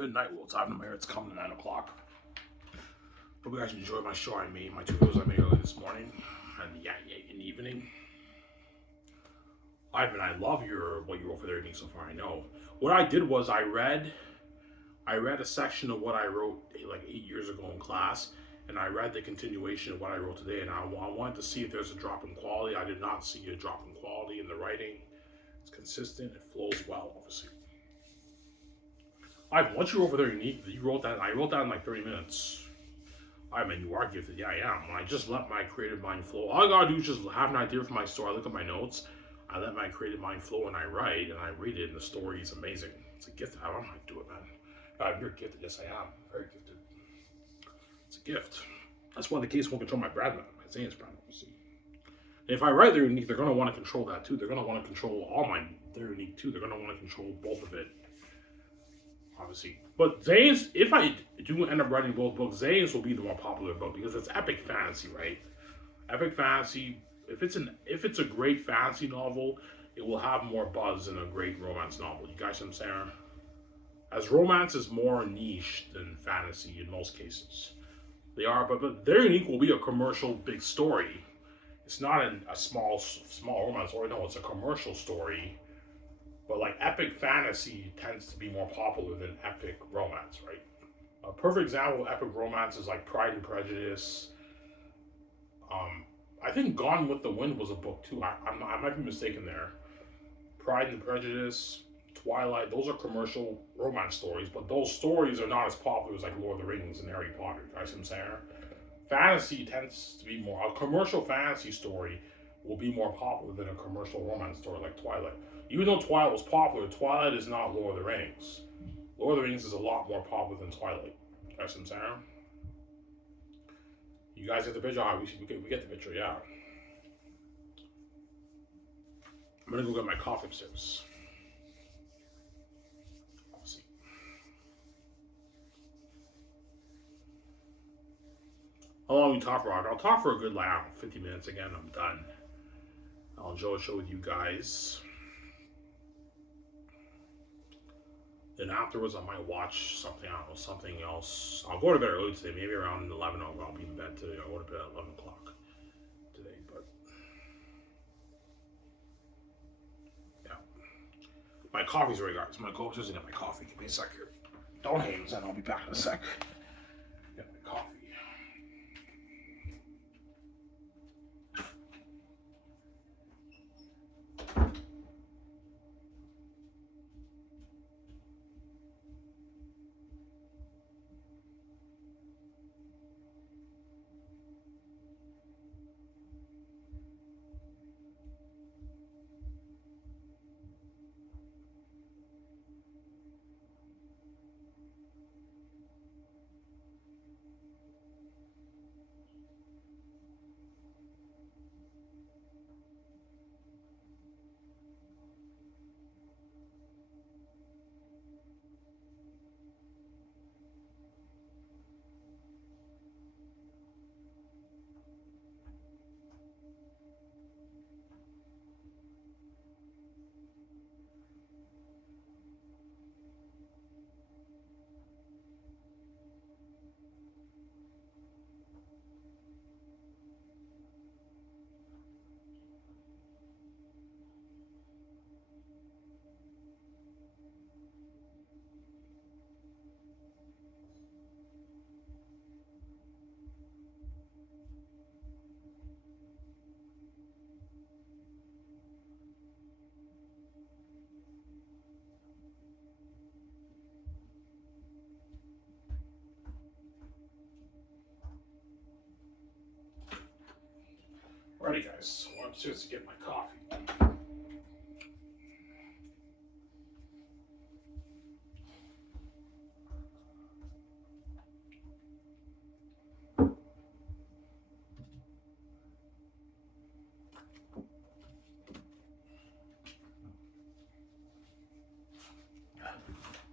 Good night, Will. Time to It's coming to 9 o'clock. Hope you guys enjoyed my show my two videos I made early this morning and in the evening. Ivan, I love what you wrote for the evening so far. I know. What I did was I read a section of what I wrote like 8 years ago in class, and I read the continuation of what I wrote today, and I wanted to see if there's a drop in quality. I did not see a drop in quality in the writing. It's consistent. It flows well, obviously. Ivan, once you wrote for the unique, you wrote that. I wrote that in like 30 minutes. I mean, you are gifted. Yeah, I am. When I just let my creative mind flow, all I gotta do is just have an idea for my story. I look at my notes, I let my creative mind flow, and I write, and I read it, and the story is amazing. It's a gift. I don't know how to do it, man. God, you're gifted. Yes, I am. Very gifted. It's a gift. That's why the case won't control my brand, man. My Zane's brand, obviously. And if I write their unique, they're gonna want to control that too. They're gonna want to control all mine. Their unique too. They're gonna want to control both of it. Obviously. But Zane's, if I do end up writing both books, Zane's will be the more popular book because it's epic fantasy, right? Epic fantasy. If it's a great fantasy novel, it will have more buzz than a great romance novel. You guys know what I'm saying? As romance is more niche than fantasy in most cases. They are, but their unique will be a commercial big story. It's not a small romance story. No, it's a commercial story. But like epic fantasy tends to be more popular than epic romance, right? A perfect example of epic romance is like Pride and Prejudice. I think Gone with the Wind was a book too. I might be mistaken there. Pride and Prejudice, Twilight, those are commercial romance stories, but those stories are not as popular as like Lord of the Rings and Harry Potter. You guys know what I'm saying? Fantasy tends to be more, a commercial fantasy story will be more popular than a commercial romance story like Twilight. Even though Twilight was popular, Twilight is not Lord of the Rings. Lord of the Rings is a lot more popular than Twilight. You guys know what I'm saying? You guys get the picture? We get the picture, yeah. I'm gonna go get my coffee upstairs. I'll see. How long we talk for? I'll talk for a good 50 minutes again. I'm done. I'll enjoy the show with you guys. Then afterwards, I might watch something. I don't know, something else. I'll go to bed early today. Maybe around 11. I'll be in bed today. I'll go to bed at 11 o'clock today. But yeah, my coffee's ready, guys. I'm gonna go upstairs and get my coffee. Give me a sec here. Don't hang, and I'll be back in a sec. Get my coffee. Alrighty, guys. So I'm upstairs to get my coffee.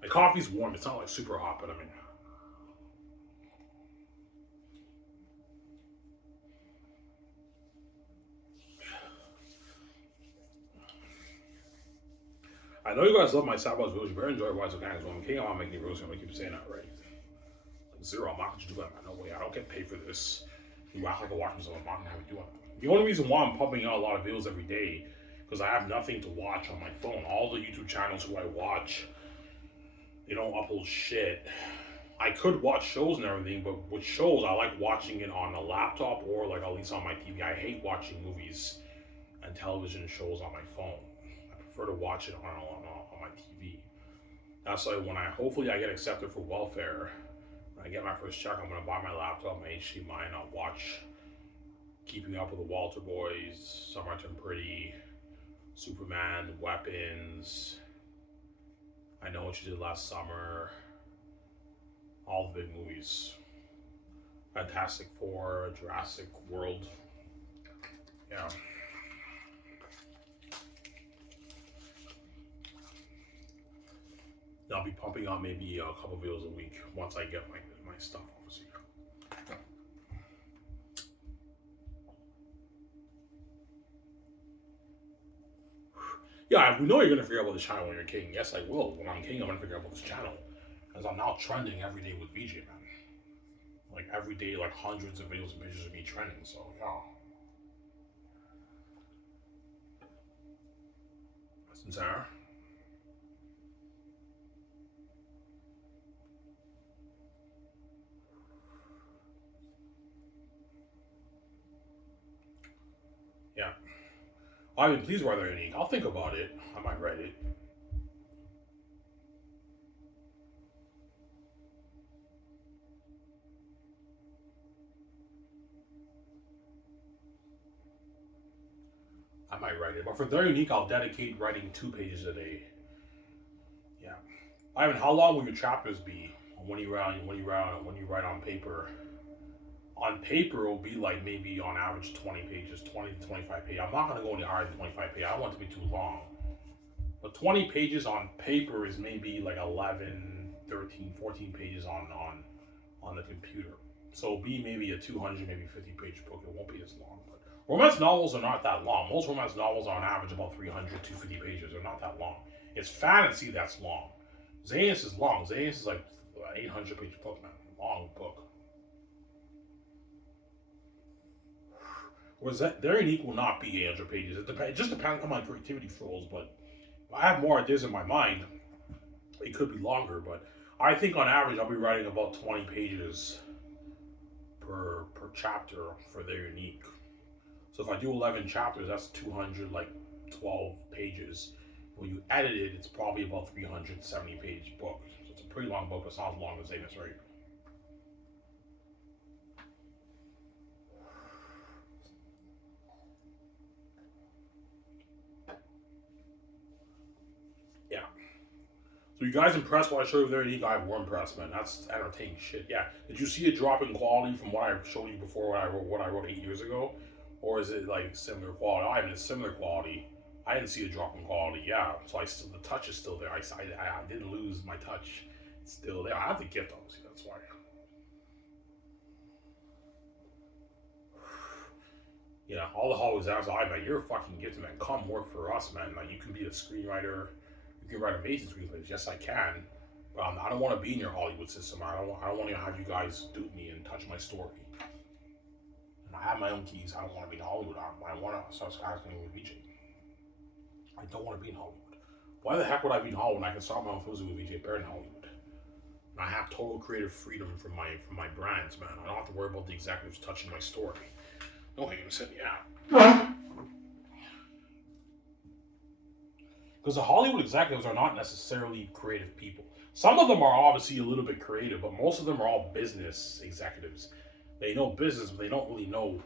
My coffee's warm. It's not like super hot, but I mean. I know you guys love my Sabbath videos. You better enjoy Rise of Gangs. When I'm king, I'm making videos. I'm gonna keep saying that, right? Like, zero. I'm not gonna do that, man. No way. I don't get paid for this. You act like a watching something. I'm not gonna have you do it. The only reason why I'm pumping out a lot of videos every day because I have nothing to watch on my phone. All the YouTube channels who I watch, they don't upload shit. I could watch shows and everything, but with shows, I like watching it on a laptop or like at least on my TV. I hate watching movies and television shows on my phone. I prefer to watch it on my TV. That's why when hopefully I get accepted for welfare, when I get my first check, I'm gonna buy my laptop, my HDMI, and I'll watch Keeping Up with the Walter Boys, Summer I Turned Pretty, Superman, Weapons, I Know What You Did Last Summer, all the big movies. Fantastic Four, Jurassic World. Yeah. I'll be pumping out maybe a couple videos a week once I get my stuff, obviously. Yeah, we know you're gonna figure out about this channel when you're king. Yes, I will. When I'm king, I'm gonna figure out about this channel. Because I'm now trending every day with VJ, man. Like every day, like hundreds of videos and pictures of me trending, so yeah. Sincere. Yeah. I mean, please write that unique. I'll think about it. I might write it. I might write it. But for Very Unique, I'll dedicate writing 2 pages a day. Yeah. Ivan, how long will your chapters be when you write on paper? On paper, it'll be like maybe on average 20 pages, 20 to 25 pages. I'm not going to go any higher than 25 pages. I don't want it to be too long. But 20 pages on paper is maybe like 11, 13, 14 pages on the computer. So it'll be maybe a 200, maybe 50 page book. It won't be as long. But romance novels are not that long. Most romance novels are on average about 300, 250 pages. They're not that long. It's fantasy that's long. Xehanort is long. Xehanort is like 800 page book, man. Long book. Whereas Very Unique will not be 800 pages. It just depends on my creativity flows, but if I have more ideas in my mind, it could be longer, but I think on average I'll be writing about 20 pages per chapter for Very Unique. So if I do 11 chapters, that's 212 pages. When you edit it, it's probably about 370 page book. So it's a pretty long book, but it's not as long as Xehanort, right? Yeah. So you guys impressed while I showed you Very Unique? I were impressed, man. That's entertaining shit. Yeah. Did you see a drop in quality from what I showed you before what I wrote 8 years ago? Or is it like similar quality? I mean, it's similar quality. I didn't see a drop in quality. Yeah. So the touch is still there. I didn't lose my touch. It's still there. I have the gift, obviously. That's why. Yeah, all the Hollywood actors, man, you're a fucking gifted, man. Come work for us, man. Like, you can be a screenwriter. You can write amazing screenplays. Yes, I can. But I don't want to be in your Hollywood system. I don't want to have you guys dupe me and touch my story. And I have my own keys. I don't want to be in Hollywood. I want to start skydiving with VJ. I don't want to be in Hollywood. Why the heck would I be in Hollywood when I can start my own films with VJ Barrett in Hollywood? And I have total creative freedom from my brands, man. I don't have to worry about the executives touching my story. Don't hang him said, yeah. Because the Hollywood executives are not necessarily creative people. Some of them are obviously a little bit creative, but most of them are all business executives. They know business, but they don't really know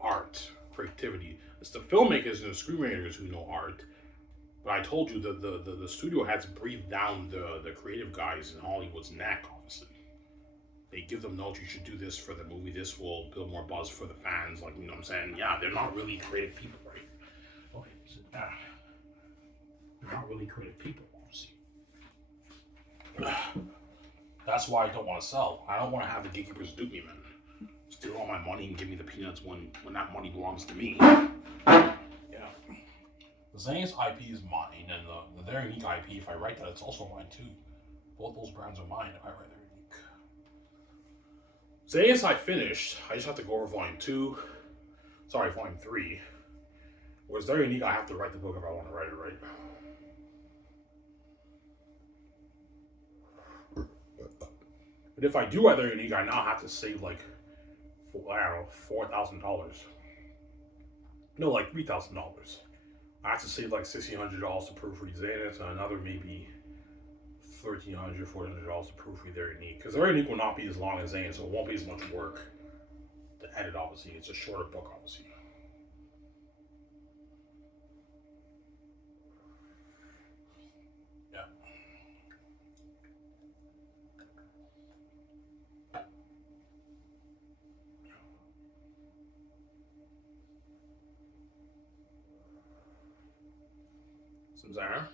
art, creativity. It's the filmmakers and the screenwriters who know art. But I told you the studio heads breathe down the creative guys in Hollywood's neck, obviously. They give them notes, you should do this for the movie, this will build more buzz for the fans, like, you know what I'm saying? Yeah, they're not really creative people, right? Okay, so, yeah. They're not really creative people, obviously. That's why I don't want to sell. I don't want to have the gatekeepers dupe me, man. Steal all my money and give me the peanuts when that money belongs to me. Yeah. The Xanax IP is mine, and the Their Unique IP, if I write that, it's also mine too. Both those brands are mine if I write Their Unique. Xanax I finished. I just have to go over volume 2. Sorry, volume 3. Whereas Their Unique, I have to write the book if I want to write it right. But if I do write Their Unique, I now have to save like, I don't know, $4,000. No, like $3,000. I have to save like $1,600 to proofread Xanax, and another maybe $1,300, $1,400 to proofread Their Unique. Because Their Unique will not be as long as Xanax, so it won't be as much work to edit, obviously. It's a shorter book, obviously. Yeah. Some Zara.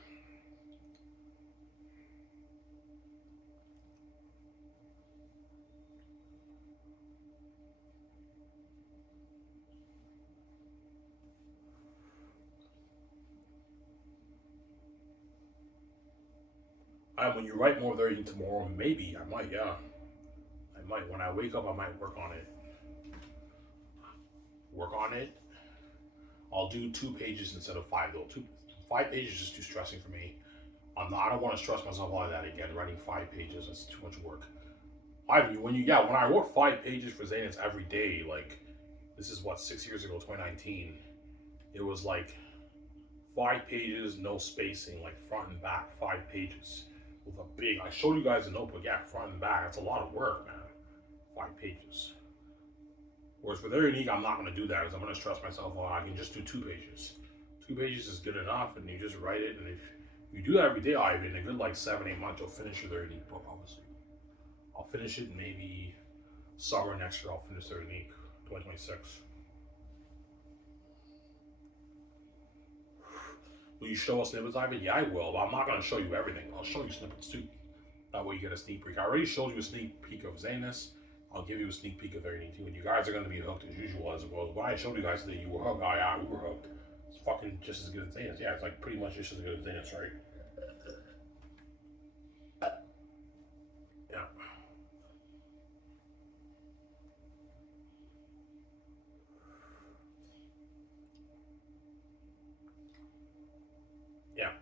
When you write more of Their Unique tomorrow, maybe I might, yeah. I might. When I wake up, I might work on it. I'll do 2 pages instead of 5 though. 5 pages is just too stressing for me. I don't want to stress myself out of that again. Writing 5 pages, that's too much work. When I wrote 5 pages for Xanax every day, like this is what 6 years ago, 2019. It was like 5 pages, no spacing, like front and back, 5 pages with a big. I showed you guys the notebook, yeah, front and back. That's a lot of work, man. 5 pages. Whereas for Their Unique, I'm not going to do that because I'm going to stress myself out. I can just do 2 pages. 2 pages is good enough, and you just write it. And if you do that every day, in a good like 7-8 months, you'll finish your Their Unique book. Obviously, I'll finish it maybe summer next year. I'll finish Their Unique 2026. Will you show us snippets, Ivan? Yeah, I will, but I'm not going to show you everything. I'll show you snippets too. That way you get a sneak peek. I already showed you a sneak peek of Xanax. I'll give you a sneak peek of Their Unique too, and you guys are going to be hooked as usual as well. When I showed you guys that you were hooked, yeah, we were hooked. It's fucking just as good as Xanax. Yeah, it's like pretty much just as good as Xanax, right? Yeah. Yeah.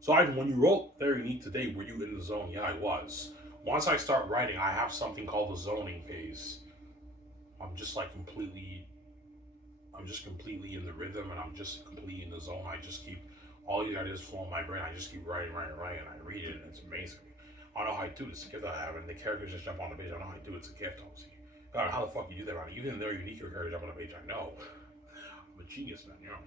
So Ivan, when you wrote Their Unique today, were you in the zone? Yeah, I was. Once I start writing, I have something called the zoning phase. I'm just completely in the rhythm, and I'm just completely in the zone. I just keep all these ideas flow in my brain. I just keep writing, and I read it, and it's amazing. I don't know how I do it. It's a gift I have, and the characters just jump on the page. I don't know how I do it. It's a gift, obviously. God, how the fuck you do that, man? Even in Their Unique, your characters jump on the page. I know. I'm a genius, man. You know.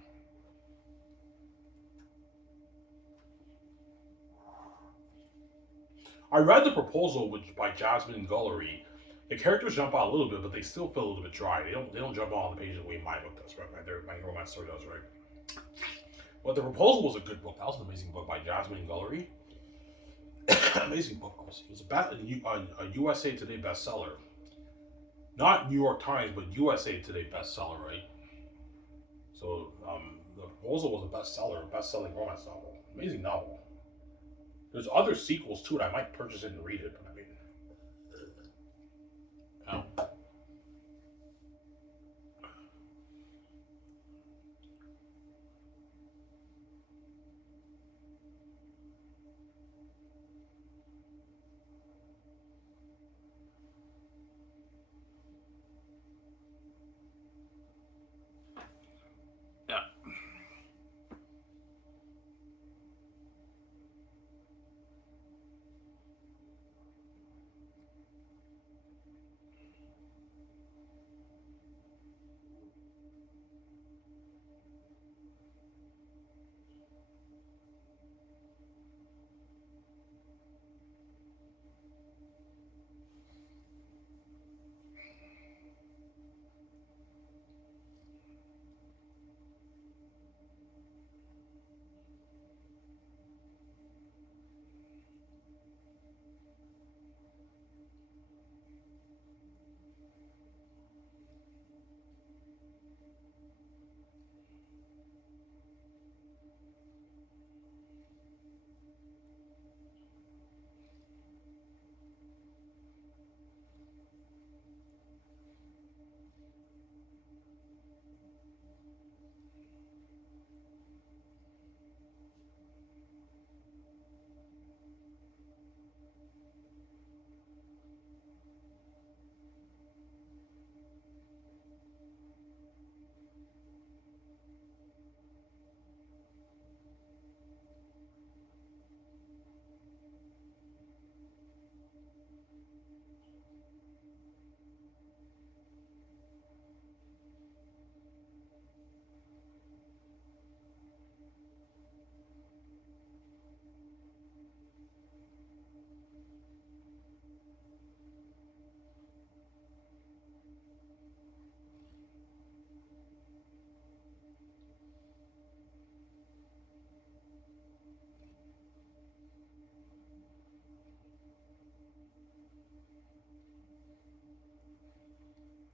I read the proposal by Jasmine Guillory. The characters jump out a little bit, but they still feel a little bit dry. They don't jump out on the page the way my book does, right? My romance story does, right? But the proposal was a good book. That was an amazing book by Jasmine Guillory. Amazing book, honestly. It was a USA Today bestseller. Not New York Times, but USA Today bestseller, right? So the proposal was a bestseller, best-selling romance novel. Amazing novel. There's other sequels to it. I might purchase it and read it, but I mean, oh. Yeah.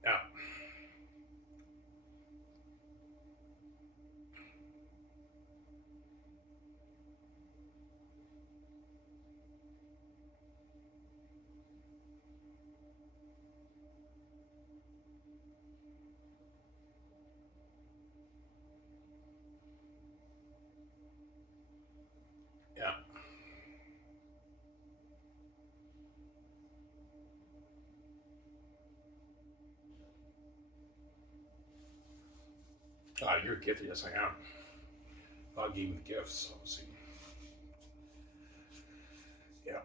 Yeah. Yeah. You're gifted. Yes, I am. God gave me the gifts, obviously. Yeah.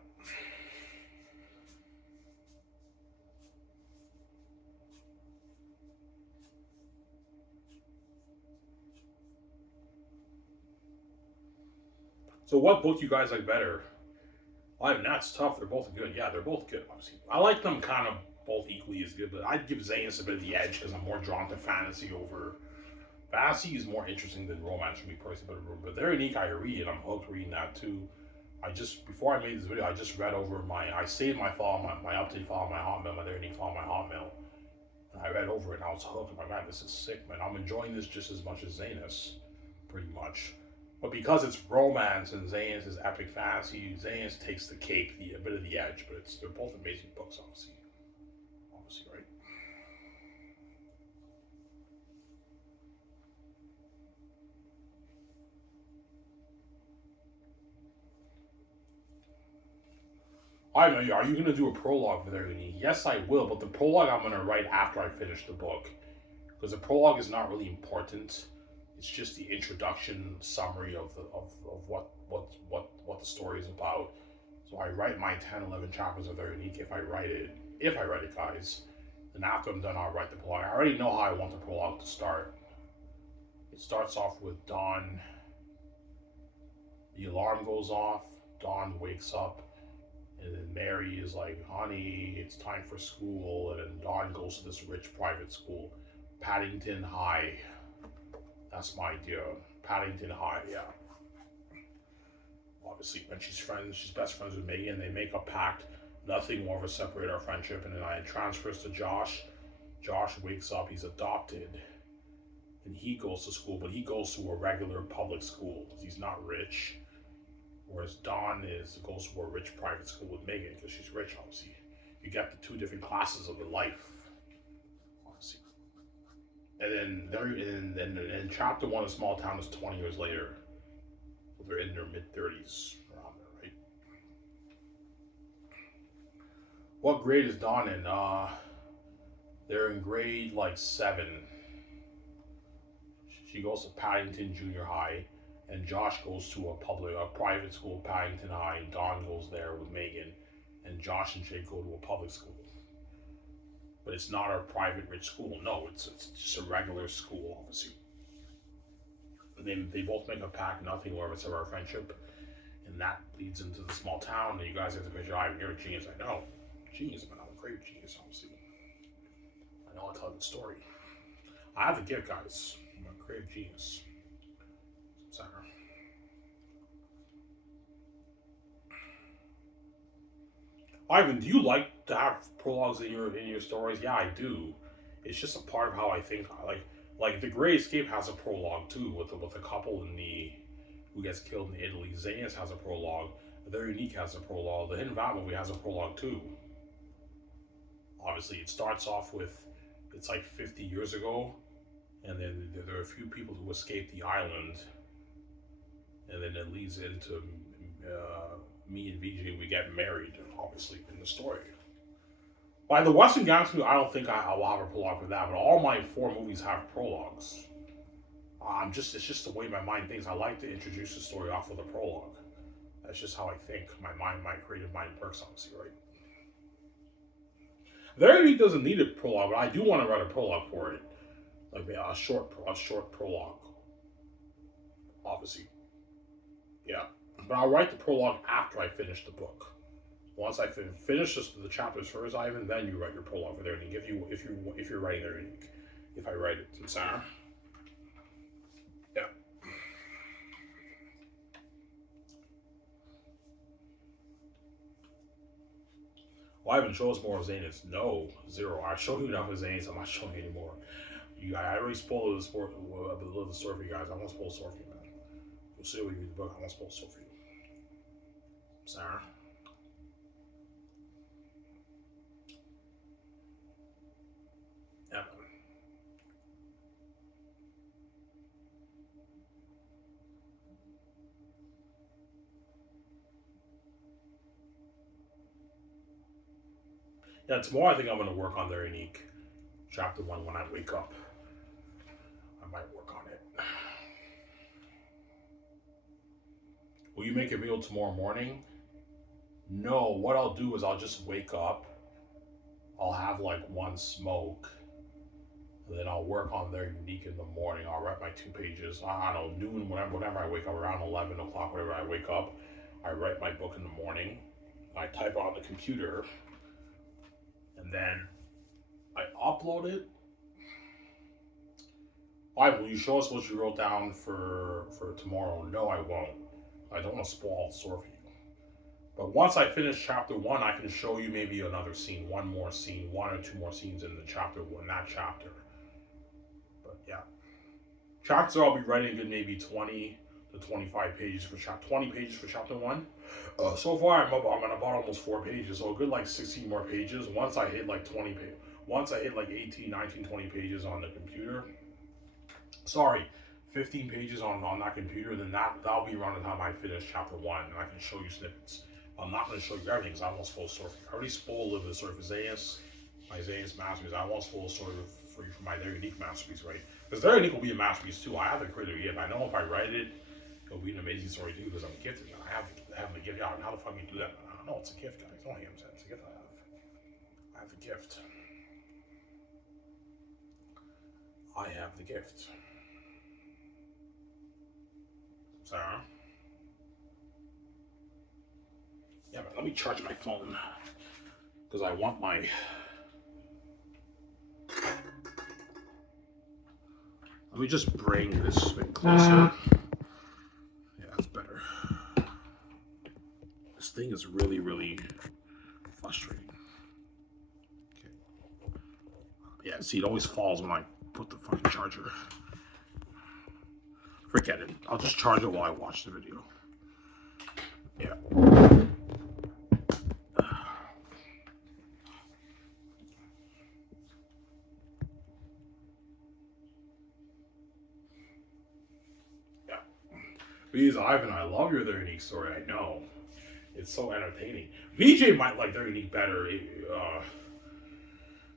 So, what book you guys like better? I mean, that's tough. They're both good. Yeah, they're both good, obviously. I like them kind of both equally as good, but I'd give Zanus a bit of the edge because I'm more drawn to fantasy over. Fantasy is more interesting than romance for me personally, but they're unique. I read and I'm hooked reading that too. Before I made this video, I just read over I saved my file, my update file, my Hotmail, my They're Unique file, my Hotmail, and I read over it and I was hooked. I'm like, man, this is sick, man. I'm enjoying this just as much as Zanus, pretty much. But because it's romance and Zanus is epic fantasy, Zanus takes the cake, a bit of the edge. But they're both amazing books, obviously, right? I know. Are you going to do a prologue for there? Yes, I will. But the prologue I'm going to write after I finish the book, because the prologue is not really important. It's just the introduction summary of what the story is about. So I write my 10, 11 chapters of Very Unique if I write it, guys. Then after I'm done, I'll write the prologue. I already know how I want the prologue to start. It starts off with Dawn. The alarm goes off. Dawn wakes up. And then Mary is like, honey, it's time for school. And then Dawn goes to this rich private school, Paddington High. That's my idea. Paddington High, yeah. Obviously, when she's best friends with Megan, they make a pact. Nothing will ever separate our friendship. And then I transfers to Josh. Josh wakes up, he's adopted. And he goes to school, but he goes to a regular public school. He's not rich. Whereas Dawn goes to a rich private school with Megan because she's rich, obviously. You get the two different classes of the life. Obviously. And then chapter one of Small Town is 20 years later. So they're in their mid-30s around there, right? What grade is Dawn in? They're in grade like 7. She goes to Paddington Junior High, and Josh goes to a private school, Paddington High. Dawn goes there with Megan, and Josh and Jake go to a public school. But it's not a private rich school. No, it's just a regular school, obviously. And they both make a pact, nothing will ever sever our friendship, and that leads into the small town. And you guys have to picture, Ivan, you're a genius. I know, genius, but I'm a great genius, obviously. I know I'll tell the story. I have the gift, guys. I'm a creative genius. Sorry. Ivan, do you like to have prologues in your stories? Yeah, I do. It's just a part of how I think. Like the Gray Escape has a prologue too with the couple in who gets killed in Italy. Zanus has a prologue. Their Unique has a prologue. The Hidden Vat movie has a prologue too. Obviously, it starts off with it's like 50 years ago, and then there are a few people who escape the island, and then it leads into me and VJ. We get married, obviously, in the story. By the Western Galaxy, I don't think I will have a prologue for that, but all my 4 movies have prologues. It's just the way my mind thinks. I like to introduce the story off with a prologue. That's just how I think. My creative mind works, obviously, right? Very Unique doesn't need a prologue, but I do want to write a prologue for it, like a short prologue. Obviously, yeah. But I'll write the prologue after I finish the book. Once I finish the chapters first, Ivan, then you write your prologue for Their Unique. If you're writing Their Unique, if I write it, Sarah. Yeah. Well, Ivan, show us more of Zanus. No, 0. I showed you enough of Zanus. I'm not showing you anymore. I already spoiled the story for you guys. I won't spoil the story for you, man. You'll see when you read the book. I won't spoil the story for you. Sarah. Yeah, tomorrow I think I'm going to work on Their Unique. Chapter 1 when I wake up. I might work on it. Will you make a video tomorrow morning? No, what I'll do is I'll just wake up. I'll have like 1 smoke. And then I'll work on Their Unique in the morning. I'll write my 2 pages. I don't know, noon, whenever I wake up, around 11 o'clock, whenever I wake up. I write my book in the morning. I type it on the computer. And then I upload it. Alright, will you show us what you wrote down for tomorrow? No, I won't. I don't want to spoil the story for you. But once I finish chapter 1, I can show you maybe another scene, 1 more scene, 1 or 2 more scenes in the chapter 1, that chapter. But yeah. Chapters I'll be writing in maybe 20 to 25 pages for 20 pages for chapter 1. So far, I'm at about almost 4 pages, so a good like 16 more pages. Once I hit like 18, 19, 20 pages on the computer, 15 pages on that computer, then that'll be around the time I finish chapter 1, and I can show you snippets. I'm not going to show you everything because I won't spoil the story. I already spoiled a little bit of the story for Zanus, my Zanus masterpiece. I won't spoil the story for you for my Their Unique masterpiece, right? Because Their Unique will be a masterpiece too. I haven't created it yet, but I know if I write it, it'll be an amazing story too because I'm gifted. I have the gift. How the fuck you do that? I don't know. It's a gift, guys. Don't hate him. It's a gift I have. I have the gift. I have the gift. Sarah? Yeah, but let me charge my phone. Because I want my... Let me just bring this a bit closer. Yeah, that's better. This thing is really, really frustrating. Okay. Yeah, see, it always falls when I put the fucking charger. Forget it. I'll just charge it while I watch the video. Yeah. Yeah. Because Ivan, I love your Their Unique story. I know. It's so entertaining. VJ might like Their Unique better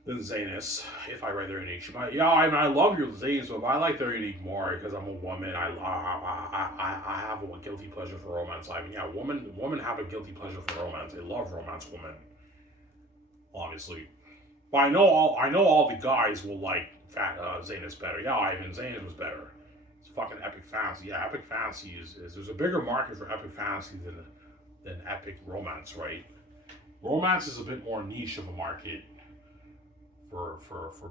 than Zanus. If I write Their Unique, she might. Yeah, I love your Zanus, but I like Their Unique more because I'm a woman. I have a guilty pleasure for romance. I mean, yeah, women have a guilty pleasure for romance. They love romance women, obviously. But I know all the guys will like Zanus better. Yeah, Ivan, Zanus was better. It's fucking epic fantasy. Yeah, epic fantasy is there's a bigger market for epic fantasy than epic romance, right? Romance is a bit more niche of a market for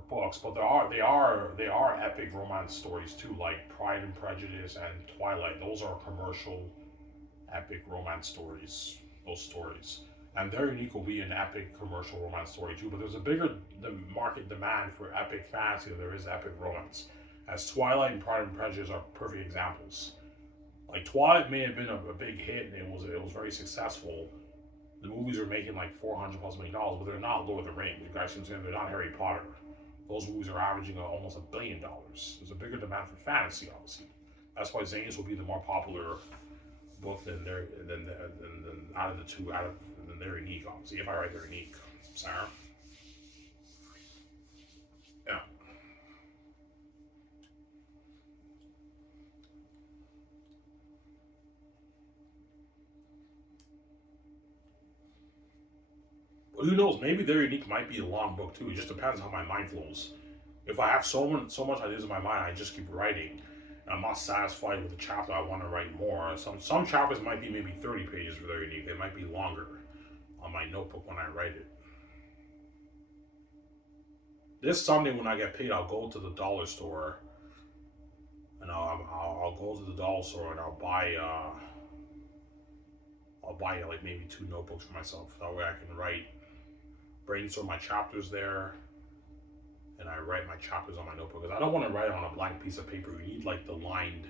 books, but they are epic romance stories too, like Pride and Prejudice and Twilight. Those are commercial epic romance stories. Those stories, and Their Unique will be an epic commercial romance story too. But there's a bigger market demand for epic fantasy than there is epic romance. As Twilight and Pride and Prejudice are perfect examples. Like Twilight may have been a big hit and it was very successful. The movies are making like $400+ million, but they're not Lord of the Rings. You guys can say they're not Harry Potter. Those movies are averaging almost $1 billion. There's a bigger demand for fantasy, obviously. That's why Zane's will be the more popular book than out of the two, than they're unique, obviously. If I write they're unique, Sarah. Yeah. But who knows? Maybe they're unique might be a long book too. It just depends how my mind flows. If I have so much ideas in my mind, I just keep writing. And I'm not satisfied with the chapter. I want to write more. Some chapters might be maybe 30 pages for their unique. They might be longer on my notebook when I write it. This Sunday when I get paid, I'll go to the dollar store and I'll go to the dollar store and I'll buy like maybe 2 notebooks for myself. That way I can write, brainstorm my chapters there, and I write my chapters on my notebook. Because I don't want to write it on a blank piece of paper. You need like the lined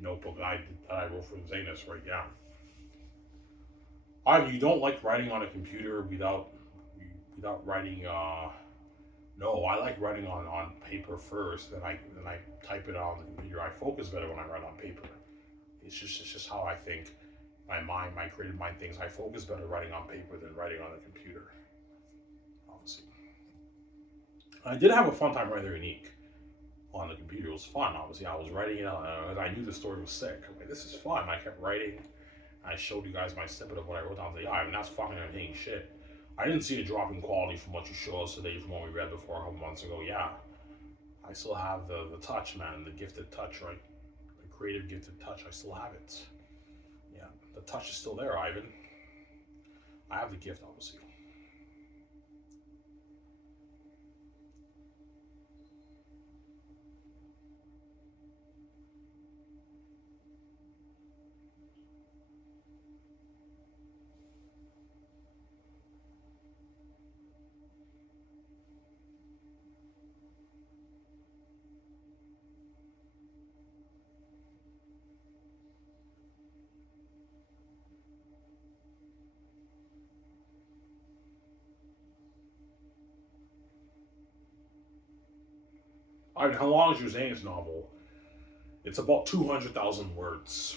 notebook that I wrote for Zanus right now. You don't like writing on a computer without writing. No, I like writing on paper first. Then I type it on the computer. I focus better when I write on paper. It's just how I think. My creative mind thinks. I focus better writing on paper than writing on a computer. Obviously, I did have a fun time writing Unique on the computer. It was fun. Obviously, I was writing it. I knew the story was sick. I'm like, this is fun. I kept writing. I showed you guys my snippet of what I wrote down. I was like, yeah, I mean, that's fucking entertaining shit. I didn't see a drop in quality from what you showed us today from what we read before a couple months ago. Yeah, I still have the touch, man, the gifted touch, right? The creative gifted touch. I still have it. Yeah, the touch is still there, Ivan. I have the gift, obviously. Ivan, how long is your Zane's novel? It's about 200,000 words.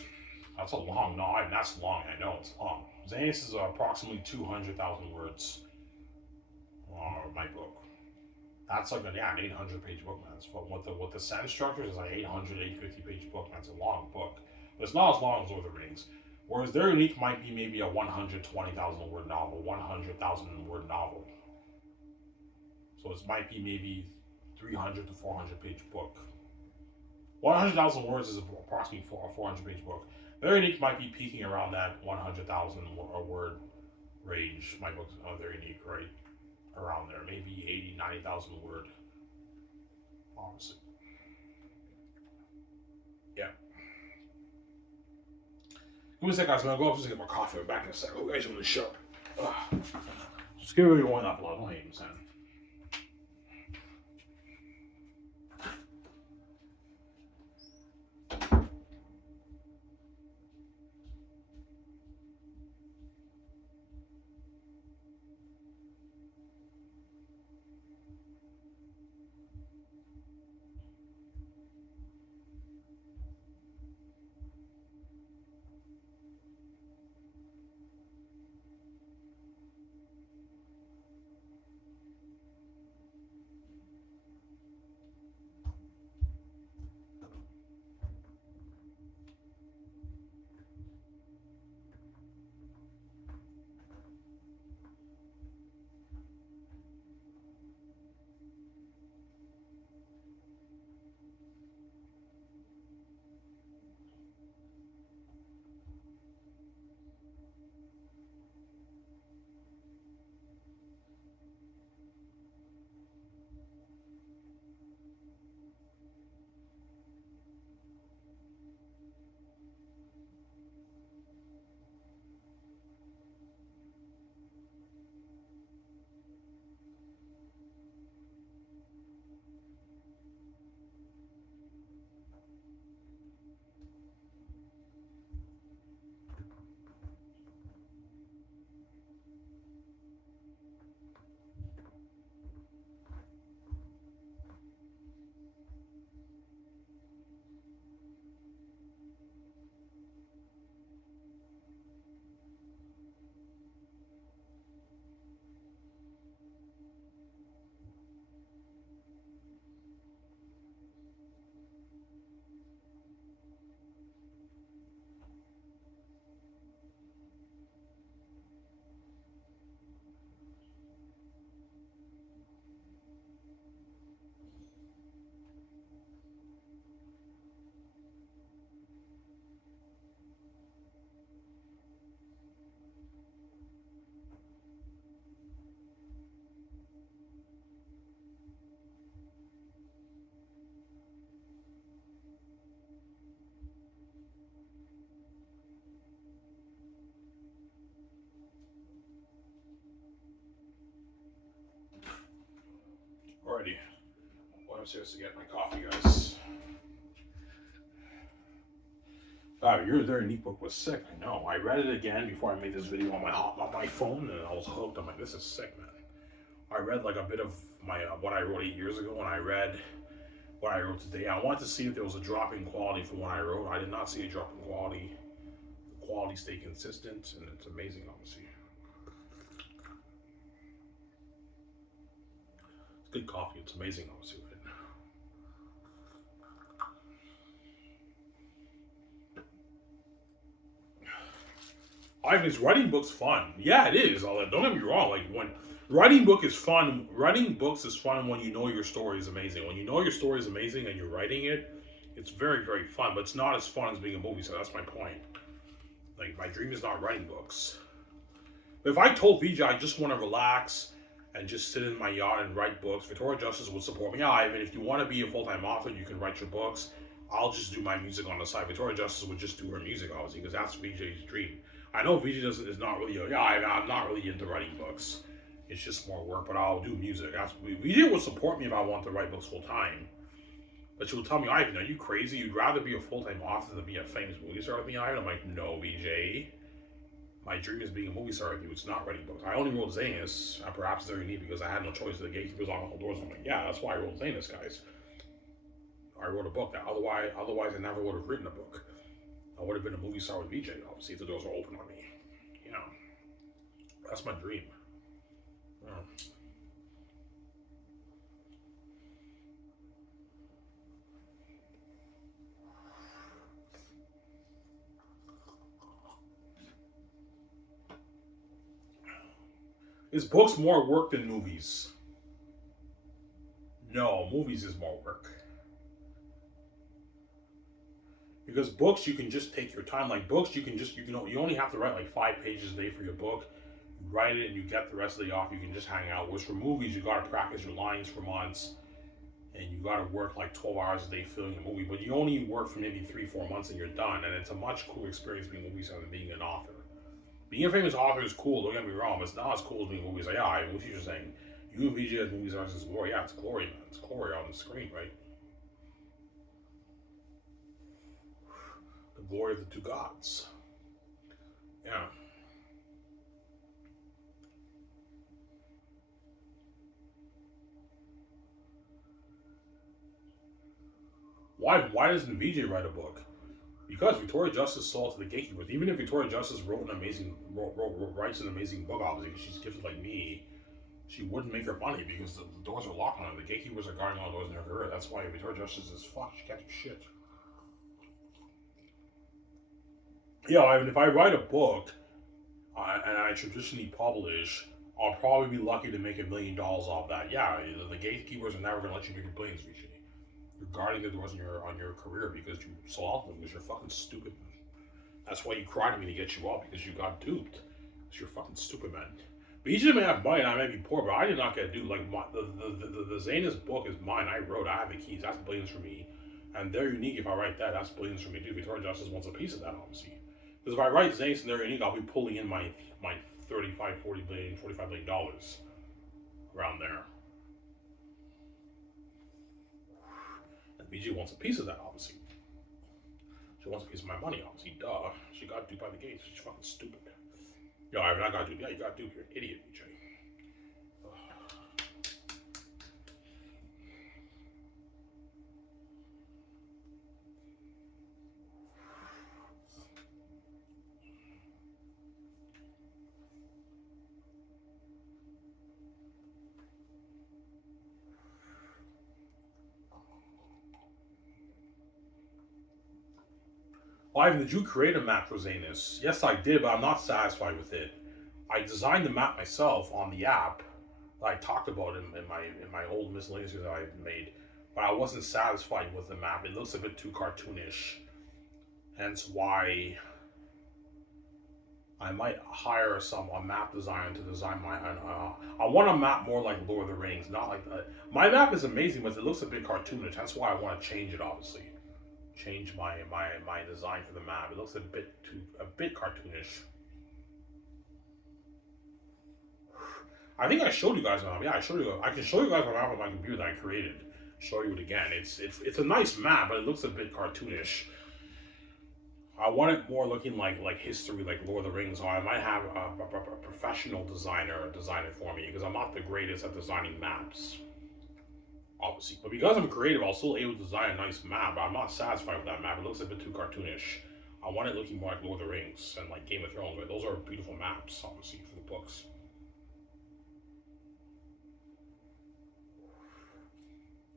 That's a long, no, Ivan, that's long. I know it's long. Zanus is approximately 200,000 words. My book. That's like an 800 page book, man. But what the sentence structures is like 800, 850 page book, man. It's a long book. But it's not as long as Lord of the Rings. Whereas their unique might be maybe a 120,000 word novel, 100,000 word novel. So it might be maybe 300 to 400 page book. 100,000 words is approximately a 400 page book. Their unique might be peaking around that 100,000 word range. My book's very unique, right? Around there, maybe 80, 90,000 word. Honestly. Yeah. Give me a sec, guys. I'm gonna go up and get my coffee. I'm back in a sec. Oh, guys, I'm gonna shut up. Just give everyone that blood. Don't hate him, son. already. Well, I'm supposed to get my coffee, guys. Wow, your very neat book was sick. I know. I read it again before I made this video on my phone, and I was hooked. I'm like, this is sick, man. I read like a bit of my what I wrote 8 years ago, and I read what I wrote today. I wanted to see if there was a drop in quality from what I wrote. I did not see a drop in quality. The quality stayed consistent, and it's amazing, obviously. It's good coffee. It's amazing, obviously. Ivan's writing books fun. Yeah, it is. Don't get me wrong. Like when writing book is fun. Writing books is fun when you know your story is amazing. When you know your story is amazing and you're writing it, it's very, very fun. But it's not as fun as being a movie star. That's my point. Like my dream is not writing books. If I told VJ I just want to relax and just sit in my yacht and write books, Victoria Justice would support me. Yeah, Ivan, if you want to be a full-time author, you can write your books. I'll just do my music on the side. Victoria Justice would just do her music, obviously, because that's VJ's dream. I know VJ is not really, I'm not really into writing books. It's just more work, but I'll do music. VJ would support me if I want to write books full-time. But she will tell me, Ivan, are you crazy? You'd rather be a full-time author than be a famous movie star with me, Ivan? I'm like, no, VJ. My dream is being a movie star with you. It's not writing books. I only wrote Zanus, and perhaps it's very neat because I had no choice. The gatekeepers locked all doors. I'm like, yeah, that's why I wrote Zanus, guys. I wrote a book. Otherwise, I never would have written a book. I would have been a movie star with VJ, obviously, if the doors were open on me. You know, that's my dream. Yeah. Is books more work than movies? No, movies is more work. Because books, you can just take your time. Like books, you only have to write like 5 pages a day for your book. You write it and you get the rest of the day off. You can just hang out. Whereas for movies, you got to practice your lines for months, and you got to work like 12 hours a day filming a movie. But you only work for maybe 3-4 months and you're done. And it's a much cooler experience being a movie star than being an author. Being a famous author is cool. Don't get me wrong, but it's not as cool as being a movie star. Yeah, what you're saying. You and VJ as movie stars is glory. Yeah, it's glory, man. It's glory on the screen, right? The glory of the two gods. Yeah. Why doesn't VJ write a book? Because Victoria Justice sold to the gatekeepers. Even if Victoria Justice writes an amazing book, obviously, she's gifted like me, she wouldn't make her money because the doors are locked on her. The gatekeepers are guarding all the doors in her career. That's why Victoria Justice is fucked. She can't do shit. Yeah, I mean, if I write a book and I traditionally publish, I'll probably be lucky to make $1 million off that. Yeah, the gatekeepers are never going to let you make your billions, VJ. You're guarding the doors on your career because you sold out them because you're fucking stupid. That's why you cried to me to get you out because you got duped. Because you're fucking stupid, man. BJ may have money and I may be poor, but I did not get duped. Like the Zanus book is mine. I wrote. I have the keys. That's billions for me, and they're unique. If I write that, that's billions for me too. Victoria Justice wants a piece of that, obviously. Because if I write Zanus and they're unique, I'll be pulling in my 35, 40 billion, $45 billion around there. BG wants a piece of that, obviously. She wants a piece of my money, obviously. Duh. She got duped by the gates. She's fucking stupid. Yo, I got duped. Yeah, you got duped. You're an idiot, BJ. Ivan, did you create a map for Zanus? Yes, I did, but I'm not satisfied with it. I designed the map myself on the app that I talked about in my old miscellaneous that I made, but I wasn't satisfied with the map. It looks a bit too cartoonish, hence why I might hire a map designer to design my. I want a map more like Lord of the Rings, not like that. My map is amazing, but it looks a bit cartoonish. That's why I want to change it, obviously. Change my design for the map. It looks a bit cartoonish. I think I showed you guys on. Yeah, I showed you. I can show you guys a map on my computer that I created. Show you it again. It's a nice map, but it looks a bit cartoonish. I want it more looking like history, like Lord of the Rings. Or I might have a professional designer design it for me because I'm not the greatest at designing maps, obviously. But because I'm creative, I'll still able to design a nice map. But I'm not satisfied with that map. It looks a bit too cartoonish. I want it looking more like Lord of the Rings and like Game of Thrones. Right? Those are beautiful maps, obviously, for the books.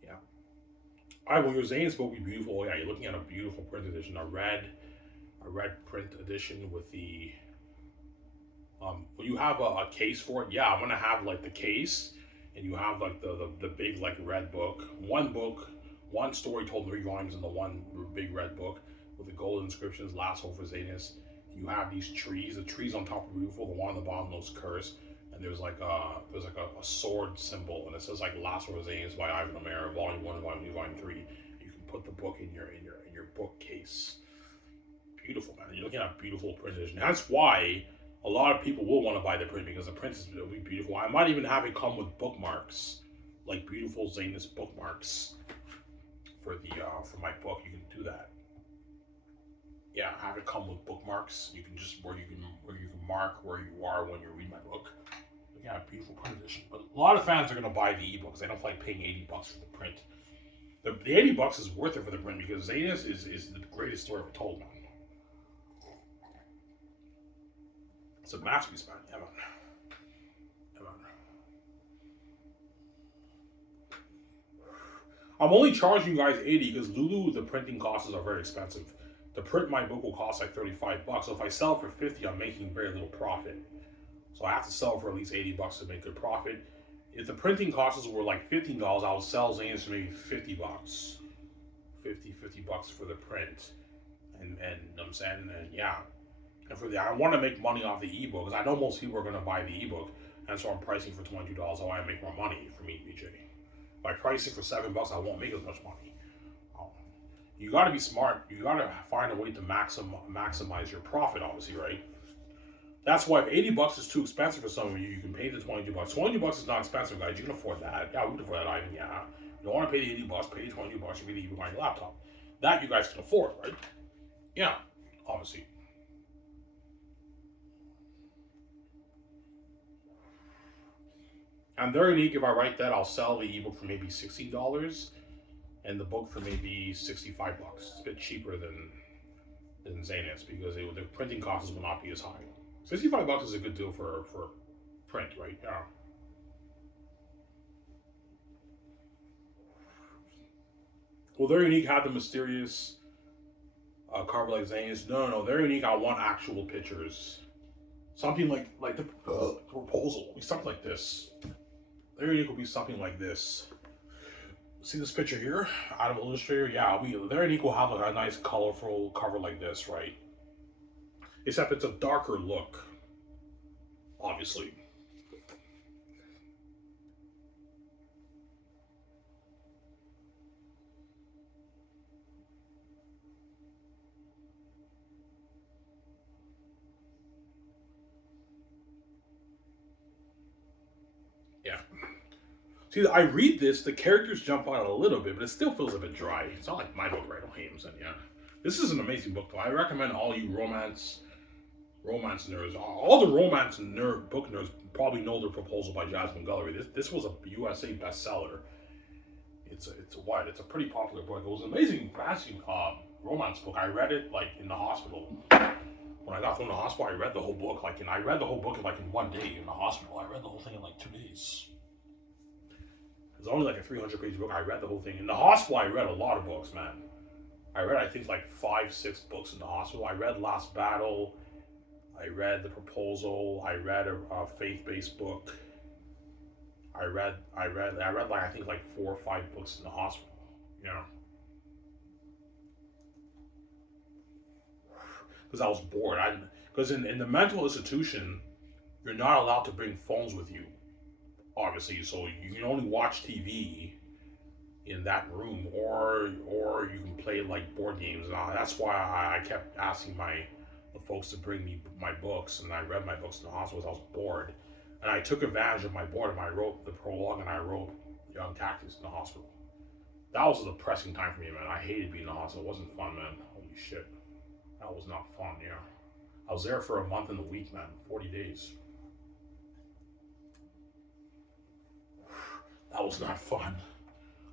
Yeah. All right. Well, your Zane's book will be beautiful. Yeah, you're looking at a beautiful print edition, a red print edition with the will you have a case for it? Yeah, I'm gonna have like the case, and you have like the big like red book, one story told in 3 volumes in the one big red book with the gold inscriptions, last hope for Zanus. You have these trees. The trees on top are beautiful. The one on the bottom those curse, and there's like a sword symbol, and it says like Last Hope for Zanus by Ivan O'Mara, Volume 1, Volume 2, Volume 3. You can put the book in your bookcase. Beautiful, man. You're looking at a beautiful print edition. That's why a lot of people will want to buy the print because the print will be beautiful. I might even have it come with bookmarks, like beautiful Zanus bookmarks for my book. You can do that. Yeah, have it come with bookmarks. You can just where you can mark where you are when you read my book. Yeah, beautiful print edition. But a lot of fans are gonna buy the ebooks. They don't feel like paying $80 for the print. The $80 is worth it for the print because Zanus is the greatest story ever told, man. It's a masterpiece, man. Yeah, man. Yeah, man. I'm only charging you guys 80 because Lulu, the printing costs are very expensive. To print my book will cost like $35. So if I sell it for 50, I'm making very little profit. So I have to sell for at least $80 to make good profit. If the printing costs were like $15, I would sell Zanus for maybe $50. $50 for the print. And I'm saying, and yeah. And for I want to make money off the ebook because I know most people are going to buy the ebook, and so I'm pricing for $22. I want to make more money for me, BJ. If I price it for $7, I won't make as much money. You got to be smart. You got to find a way to maximize your profit, obviously, right? That's why if $80 is too expensive for some of you, you can pay the $22. $22 is not expensive, guys. You can afford that. Yeah, we can afford that, Ivan. Yeah. You don't want to pay the $80, pay the $22. You get the ebook on your laptop. That you guys can afford, right? Yeah, obviously. And very unique. If I write that, I'll sell the ebook for maybe $60 and the book for maybe $65. It's a bit cheaper than Zanus because the printing costs will not be as high. $65 is a good deal for print, right? Yeah. Will Very Unique have the mysterious cover like Zanus? No. Very Unique, I want actual pictures. Something like the proposal. Something like this. Very Unique will be something like this. See this picture here? Out of Illustrator? Yeah, Very Unique will have like a nice colorful cover like this, right? Except it's a darker look. Obviously. Yeah. See, I read this, the characters jump out a little bit, but it still feels a bit dry. It's not like my book, right? Hayes, and yeah. This is an amazing book, though. I recommend all you romance nerds. All the romance book nerds probably know The Proposal by Jasmine Guillory. This was a USA bestseller. It's a pretty popular book. It was an amazing fantasy romance book. I read it like in the hospital. When I got from the hospital, I read the whole book. I read the whole book in 1 day in the hospital. I read the whole thing in like 2 days. It's only like a 300-page book. I read the whole thing in the hospital. I read a lot of books, man. I read I think like 5-6 books in the hospital. I read Last Battle. I read The Proposal. I read a faith-based book. I read like I think like 4 or 5 books in the hospital. You know. Because I was bored. Because in the mental institution, you're not allowed to bring phones with you, obviously. So you can only watch TV in that room, or you can play like board games. And that's why I kept asking the folks to bring me my books, and I read my books in the hospital because I was bored. And I took advantage of my boredom. I wrote the prologue and I wrote Young Cactus in the hospital. That was a depressing time for me, man. I hated being in the hospital. It wasn't fun, man. Holy shit. That was not fun, yeah. I was there for a month and a week, man. 40 days. That was not fun.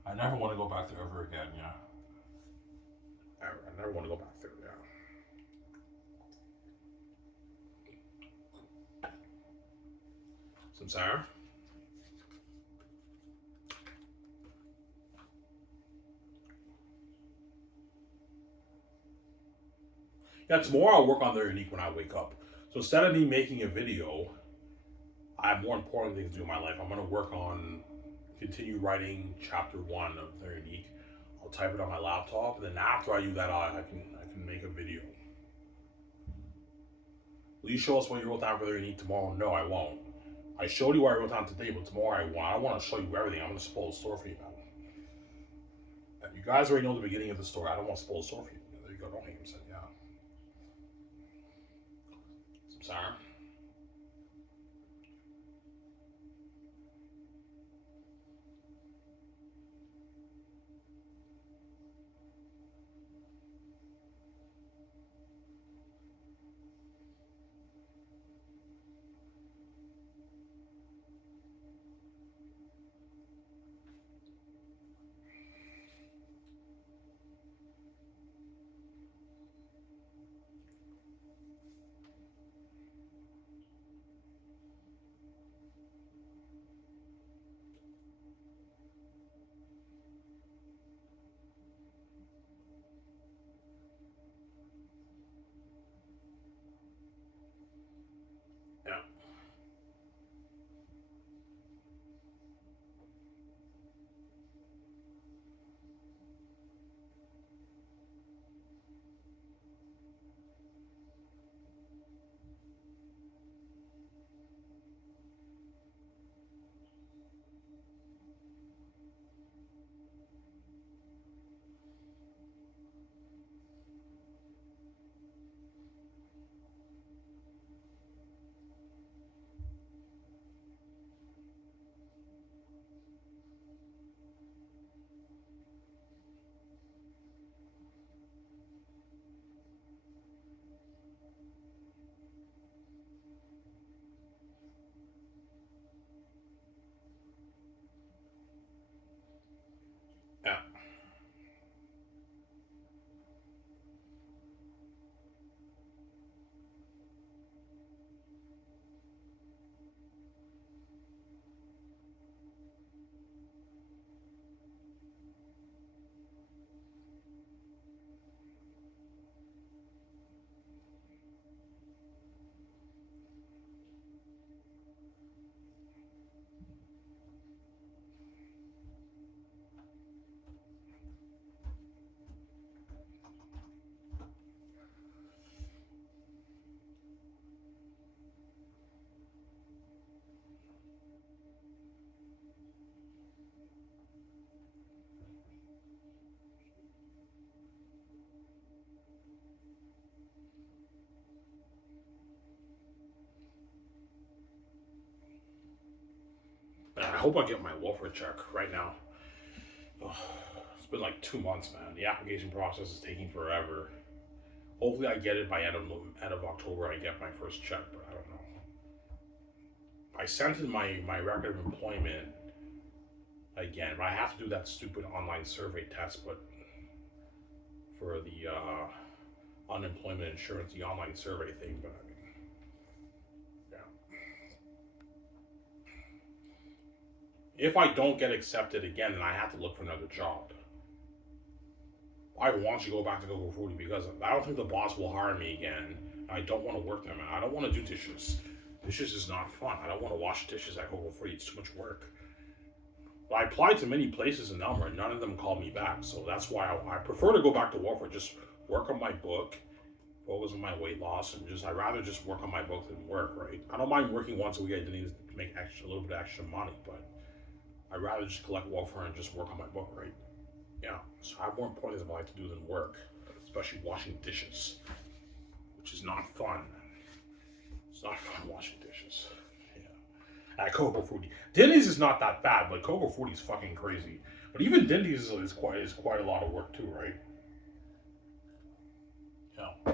I never want to go back there ever again, yeah. I never want to go back there, yeah. Some sour? Yeah, tomorrow I'll work on Very Unique when I wake up. So instead of me making a video, I have more important things to do in my life. I'm going to work on, continue writing chapter 1 of Very Unique. I'll type it on my laptop, and then after I do that, I can make a video. Will you show us what you wrote down for Very Unique tomorrow? No, I won't. I showed you what I wrote down today, but tomorrow I won't. I want to show you everything. I'm going to spoil the story for you now. You guys already know the beginning of the story. I don't want to spoil the story for you. There you go. Don't hate him, said, yeah. Some sour. Yeah. Yeah. I hope I get my welfare check right now. Ugh, it's been like 2 months, man. The application process is taking forever. Hopefully, I get it by end of October. I get my first check, but I don't know. I sent in my record of employment again, but I have to do that stupid online survey test. But for the unemployment insurance, the online survey thing. But I mean, yeah. If I don't get accepted again, then I have to look for another job. I want to go back to Coco Frutti because I don't think the boss will hire me again. I don't want to work there, man. I don't want to do dishes. Dishes is not fun. I don't want to wash dishes at Coco Frutti. It's too much work. But I applied to many places in Elmer, and none of them called me back. So that's why I prefer to go back to Warfare. Just work on my book, focus on my weight loss, and I'd rather just work on my book than work, right? I don't mind working once a week. I need to make a little bit of extra money, but I'd rather just collect Warfare and just work on my book, right? Yeah, so I have more important things in life to do than work, especially washing dishes, which is not fun. It's not fun washing dishes. Yeah. At Coco Frutti. Denny's is not that bad, but Coco Frutti is fucking crazy. But even Denny's is quite a lot of work too, right? Yeah.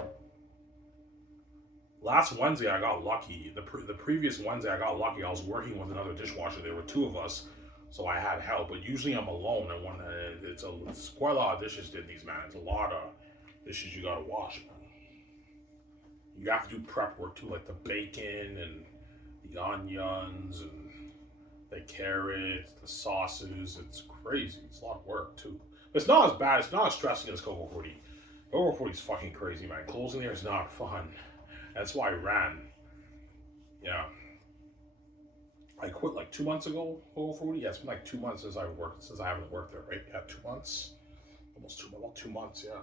Last Wednesday I got lucky. The previous Wednesday I got lucky. I was working with another dishwasher. There were two of us, so I had help. But usually I'm alone, and it's quite a lot of dishes. Denny's, man. It's a lot of dishes you gotta wash, man. You have to do prep work too, like the bacon and the onions and the carrots, the sauces. It's crazy. It's a lot of work too. But it's not as bad. It's not as stressing as Coco Frutti. Coco Frutti is fucking crazy, man. Closing there is not fun. That's why I ran. Yeah. I quit like 2 months ago, Coco Frutti. Yeah, it's been like 2 months since I haven't worked there, right? Yeah, 2 months. About 2 months, yeah.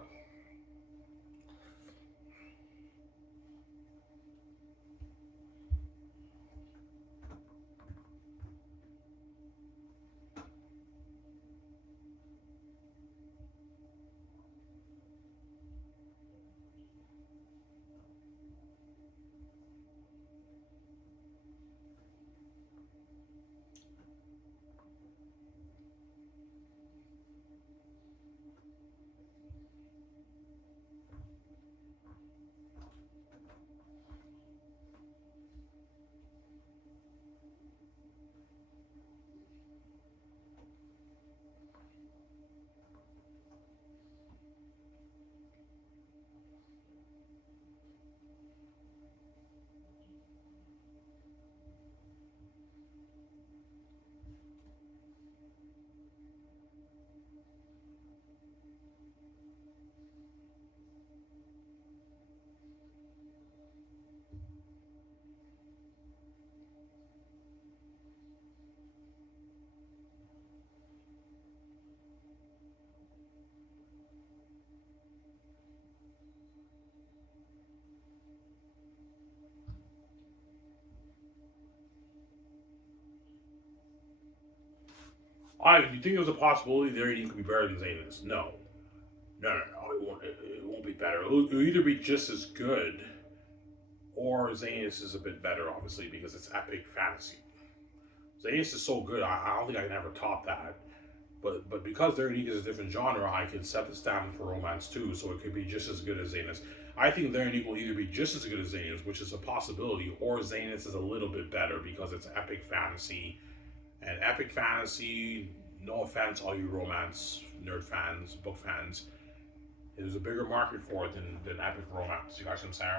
You think there's a possibility there you could be better than Zaynus? No. No. It won't be better. It'll either be just as good, or Zaynus is a bit better, obviously, because it's epic fantasy. Zaynus is so good, I don't think I can ever top that. But because Their Unique is a different genre, I can set the standard for romance too, so it could be just as good as Zaynus. I think Their Unique will either be just as good as Zaynus, which is a possibility, or Zaynus is a little bit better because it's epic fantasy. And epic fantasy, no offense, all you romance nerd fans, book fans, there's a bigger market for it than epic romance. You guys what I'm saying?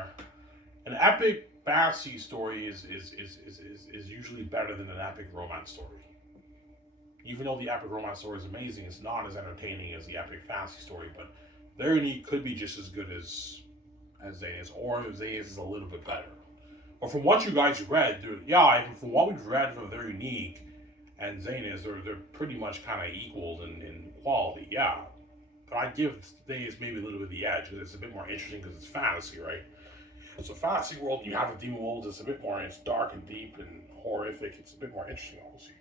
An epic fantasy story is usually better than an epic romance story. Even though the epic romance story is amazing, it's not as entertaining as the epic fantasy story. But Their Unique could be just as good as Zaynus, or Zaynus is a little bit better. But from what you guys read, from what we've read from Their Unique and Zaynus, they're pretty much kind of equal in quality. Yeah, but I give Zaynus maybe a little bit of the edge because it's a bit more interesting because it's fantasy, right? It's a fantasy world. You have the demon world. It's a bit more. It's dark and deep and horrific. It's a bit more interesting, obviously.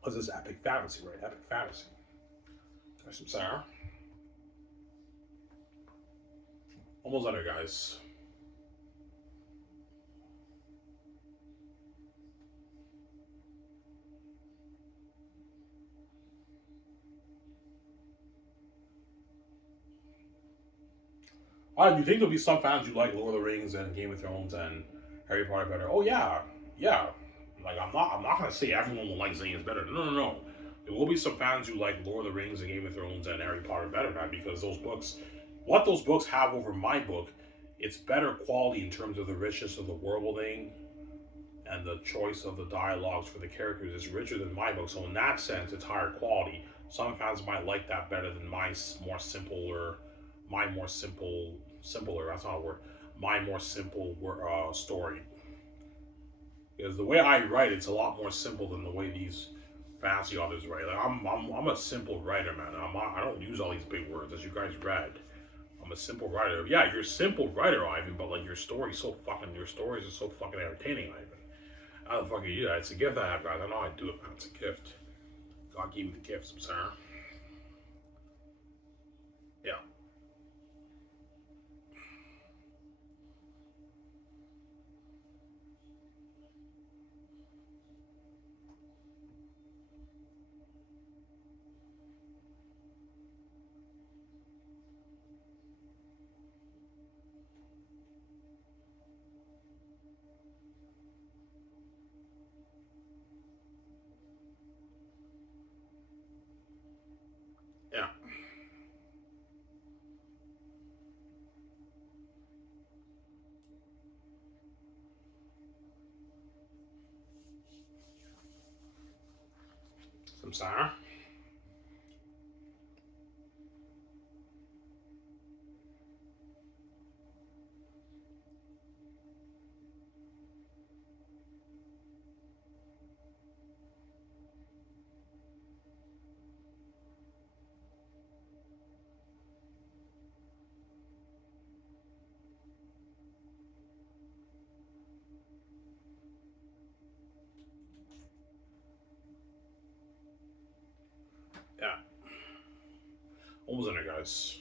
Because it's epic fantasy, right? Epic fantasy. There's some sour. Almost under, guys. Do you think there'll be some fans who like Lord of the Rings and Game of Thrones and Harry Potter better? Oh yeah. Like I'm not gonna say everyone will like Zaynus better. No. There will be some fans who like Lord of the Rings and Game of Thrones and Harry Potter better, man, because what those books have over my book, it's better quality in terms of the richness of the world building and the choice of the dialogues for the characters is richer than my book. So in that sense, it's higher quality. Some fans might like that better than my more simpler. That's not a word. My more simple story. Because the way I write, it's a lot more simple than the way these fancy authors write. Like I'm a simple writer, man. I don't use all these big words, as you guys read. I'm a simple writer. Yeah, you're a simple writer, Ivan, but like your stories are so fucking entertaining, Ivan. How the fuck are you? It's a gift I have, guys. I know I do it, man. It's a gift. God gave me the gifts, I'm sorry. Yeah. Yeah. Samsara. Yeah. Almost in there, guys.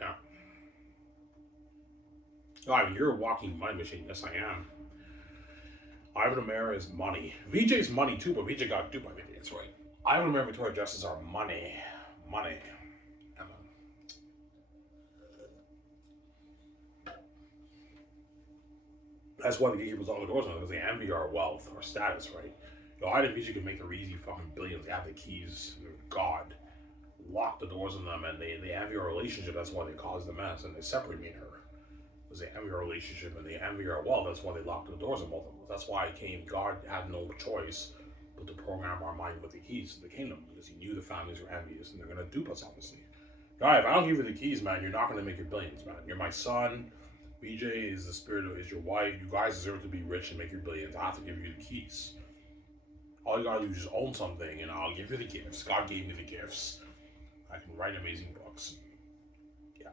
Yeah. Oh, I mean, you're a walking money machine. Yes, I am. Ivan O'Mara is money. VJ's money too, but VJ got duped by VJ. That's right. Ivan O'Mara Victoria Justice are money. Money. And that's why the gatekeepers all the doors on because they envy our wealth, our status, right? Yo, I didn't VJ could make their easy fucking billions. They have the keys. They're God. Lock the doors on them and they envy our relationship. That's why they caused the mess and they separate me and her. Because they envy our relationship and they envy our wealth. That's why they locked the doors on both of us. That's why I came. God had no choice but to program our mind with the keys to the kingdom because he knew the families were envious and they're going to dupe us, obviously. God, if I don't give you the keys, man, you're not going to make your billions, man. You're my son. BJ is the spirit of is your wife. You guys deserve to be rich and make your billions. I have to give you the keys. All you gotta do is just own something, and I'll give you the gifts. God gave me the gifts. I can write amazing books. Yeah.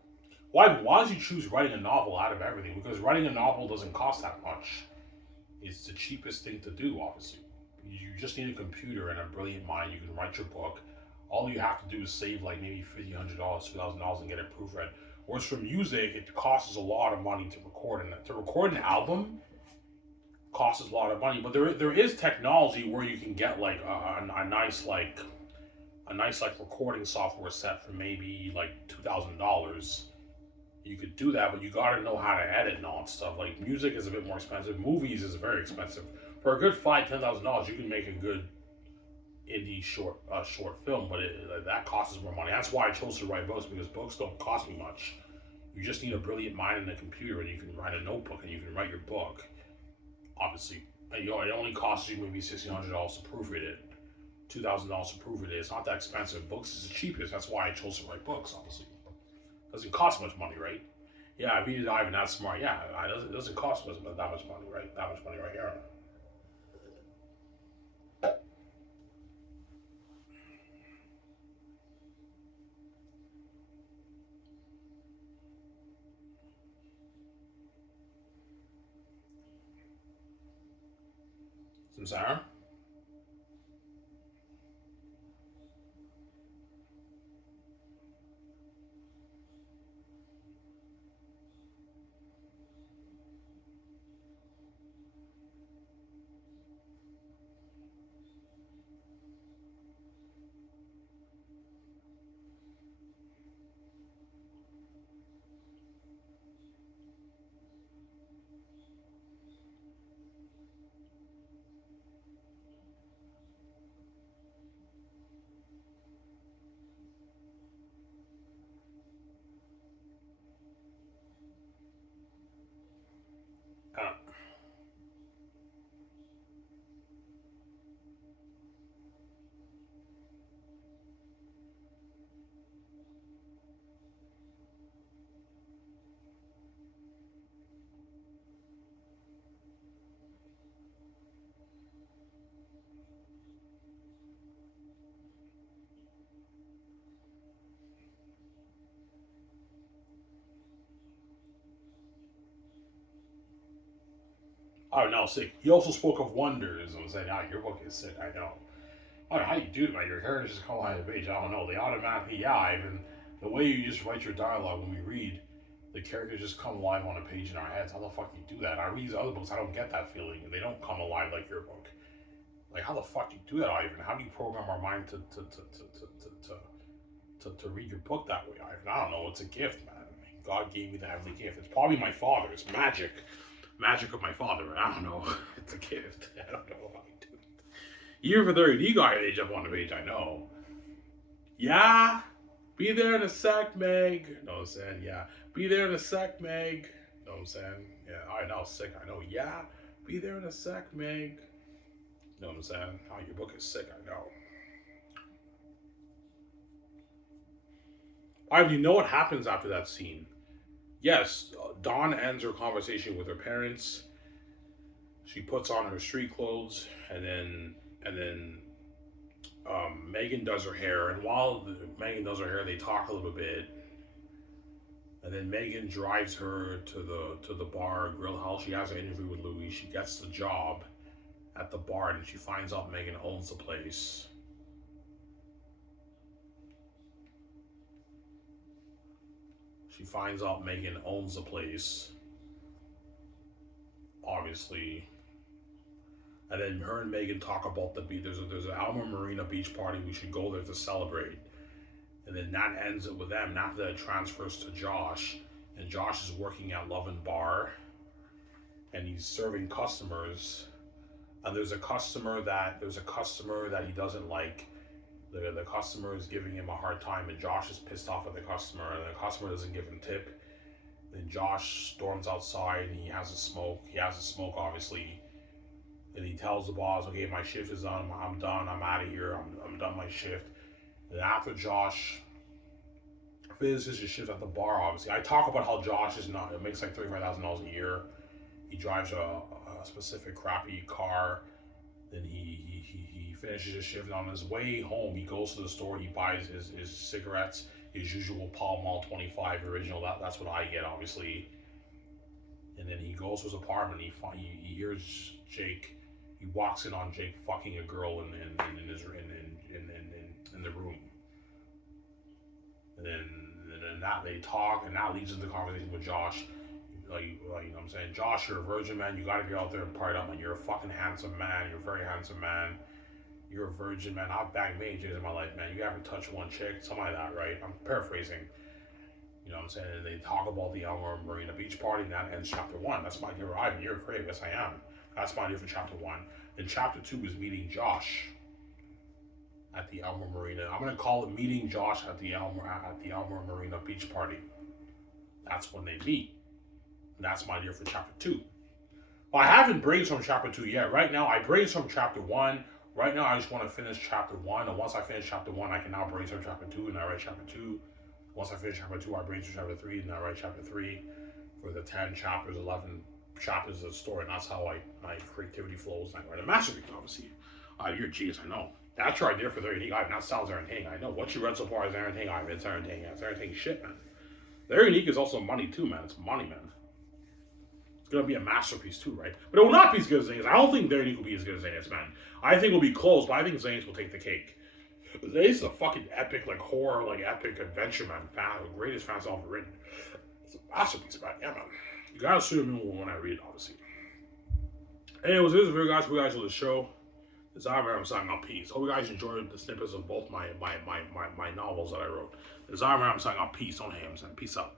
Why did you choose writing a novel out of everything? Because writing a novel doesn't cost that much. It's the cheapest thing to do, obviously. You just need a computer and a brilliant mind. You can write your book. All you have to do is save like maybe $1,500, $2,000 and get it proofread. Whereas for music, it costs a lot of money to record. And to record an album costs a lot of money. But there is technology where you can get like a nice like recording software set for maybe like $2,000. You could do that, but you gotta know how to edit and all that stuff. Like music is a bit more expensive. Movies is very expensive. For a good $5,000 to $10,000, you can make a good indie short film, but that costs more money. That's why I chose to write books because books don't cost me much. You just need a brilliant mind and a computer, and you can write a notebook and you can write your book. Obviously, it only costs you maybe $1,600 to proofread it, $2,000 to proofread it. It's not that expensive. Books is the cheapest. That's why I chose to write books. Obviously, it doesn't cost much money, right? Yeah, if you're not even that smart, yeah, it doesn't cost much that much money, right? That much money right here. Some Sarah. Uh, oh no, sick. He also spoke of wonders. I was like, ah, your book is sick. I know. I don't know how you do it, man. Your characters just come out of the page. I don't know. They automatically, even the way you just write your dialogue when we read, the characters just come alive on a page in our heads. How the fuck do you do that? I read these other books, I don't get that feeling, and they don't come alive like your book. Like, how the fuck do you do that, Ivan? How do you program our mind to read your book that way, Ivan? I don't know. It's a gift, man. God gave me the heavenly gift. It's probably my father. It's magic. Magic of my father. I don't know. It's a gift. I don't know how I do it. Year for 30, you got age up on the page, I know. Yeah. Be there in a sec, Meg. No, I'm saying, yeah. Be there in a sec, Meg. No, I'm saying, yeah. I know, sick. I know, yeah. Be there in a sec, Meg. No, I'm saying, oh, your book is sick. I know. Ivan, you know what happens after that scene? Yes, Dawn ends her conversation with her parents. She puts on her street clothes, and then Megan does her hair. And while Megan does her hair, they talk a little bit. And then Megan drives her to the bar, Grill House. She has an interview with Louis. She gets the job at the bar, and she finds out Megan owns the place. She finds out Megan owns the place, obviously. And then her and Megan talk about the beach. There's an Alma Marina beach party. We should go there to celebrate. And then that ends it with them. And after that, it transfers to Josh. And Josh is working at Love and Bar. And he's serving customers. And there's a customer that he doesn't like. The customer is giving him a hard time, and Josh is pissed off at the customer, and the customer doesn't give him tip. Then Josh storms outside, and he has a smoke. He has a smoke, obviously. And he tells the boss, okay, my shift is done. I'm done. I'm out of here. I'm done my shift. And after Josh finishes his shift at the bar, obviously, I talk about how Josh makes like $35,000 a year. He drives a specific crappy car. Then he finishes his shift, and on his way home, he goes to the store, he buys his cigarettes, his usual Pall Mall 25 original, that's what I get, obviously. And then he goes to his apartment, he hears Jake, he walks in on Jake fucking a girl in the room. And then that they talk, and that leads into the conversation with Josh. Like, you know what I'm saying? Josh, you're a virgin, man. You gotta get out there and party up, man. You're a fucking handsome man. You're a very handsome man. You're a virgin, man. I've banged many chicks in my life, man. You haven't touched one chick. Something like that, right? I'm paraphrasing. You know what I'm saying? And they talk about the Alma Marina Beach Party, and that ends chapter 1. That's my dear Ivan. You're great. Yes, I am. That's my dear for chapter 1. Then chapter 2 is meeting Josh at the Alma Marina. I'm gonna call it meeting Josh at the Alma Marina Beach Party. That's when they meet. And that's my dear for chapter 2. Well, I haven't brainstormed chapter 2 yet. Right now, I brainstormed chapter 1. Right now, I just want to finish chapter 1. And once I finish chapter 1, I can now brainstorm chapter 2, and I write chapter 2. Once I finish chapter 2, I brainstorm chapter 3, and I write chapter 3 for the 10 chapters, 11 chapters of the story. And that's how my creativity flows. And I write a masterpiece, obviously. You're a genius, I know. That's your idea for the unique Ivan. That sounds entertaining. I know. What you read so far is entertaining, Ivan. It's entertaining. It's entertaining shit, man. Very unique is also money, too, man. It's money, man. It's gonna be a masterpiece too, right? But it will not be as good as Zane's. I don't think Very Unique will be as good as Zane's, man. I think it'll be close, but I think Zane's will take the cake. Zane's is a fucking epic, like horror, like epic adventure, man. The greatest fantasy ever written. It's a masterpiece, man. Yeah, man. You gotta assume me when I read it, obviously. Anyways, this is for you guys. For you guys on the show. This is I'm signing off. Peace. Hope you guys enjoyed the snippets of both my novels that I wrote. This is I'm signing off. Peace. Don't hate him, son. Peace out.